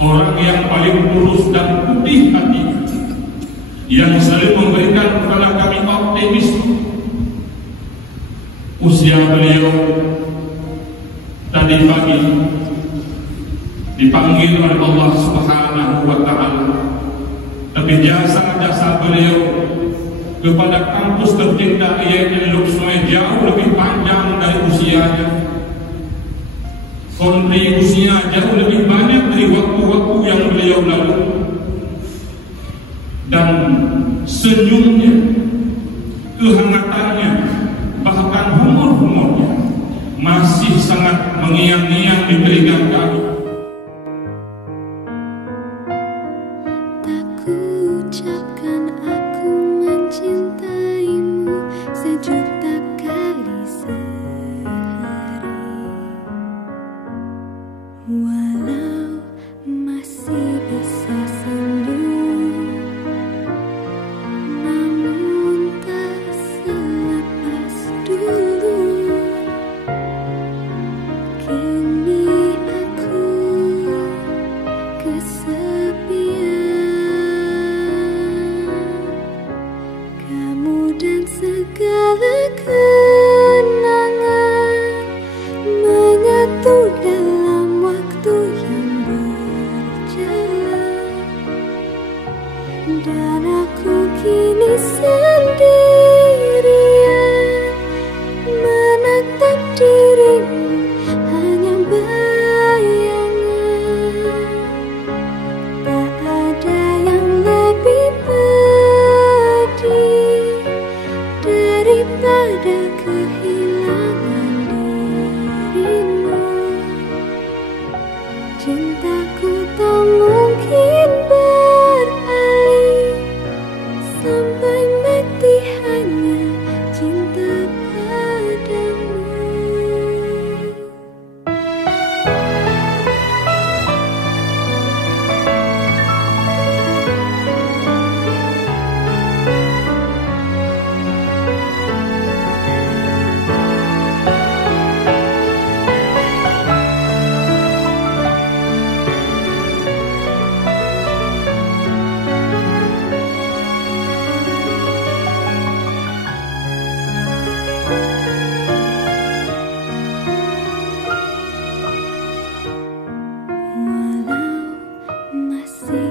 orang yang paling tulus dan putih hati, yang selalu memberikan kepada kami optimisme. Usia beliau tadi pagi dipanggil oleh Allah Subhanahu wa Ta'ala, tapi jasa-jasa beliau kepada kampus tercinta IAIN Luxembourg jauh lebih panjang dari usianya. Kontribusinya jauh lebih banyak dari waktu-waktu yang beliau lalui, dan senyumnya, kehangatannya, bahkan humor-humornya masih sangat mengiang-ngiang di telinga kami. Tak kuucapkan aku mencintaimu sejuta kali sehari, walau masih bisa senyum, namun tak selepas dulu. Kini aku kesepian, kamu dan segala kenangan menyatu dalam waktu yang berjalan, dan aku kini sendirian menatap dirimu, hanya bayangan. Tak ada yang lebih pedih daripada kehilangan dirimu. Cintaku tak mungkin beralih, sampai mati hanya cinta padamu. Walau masih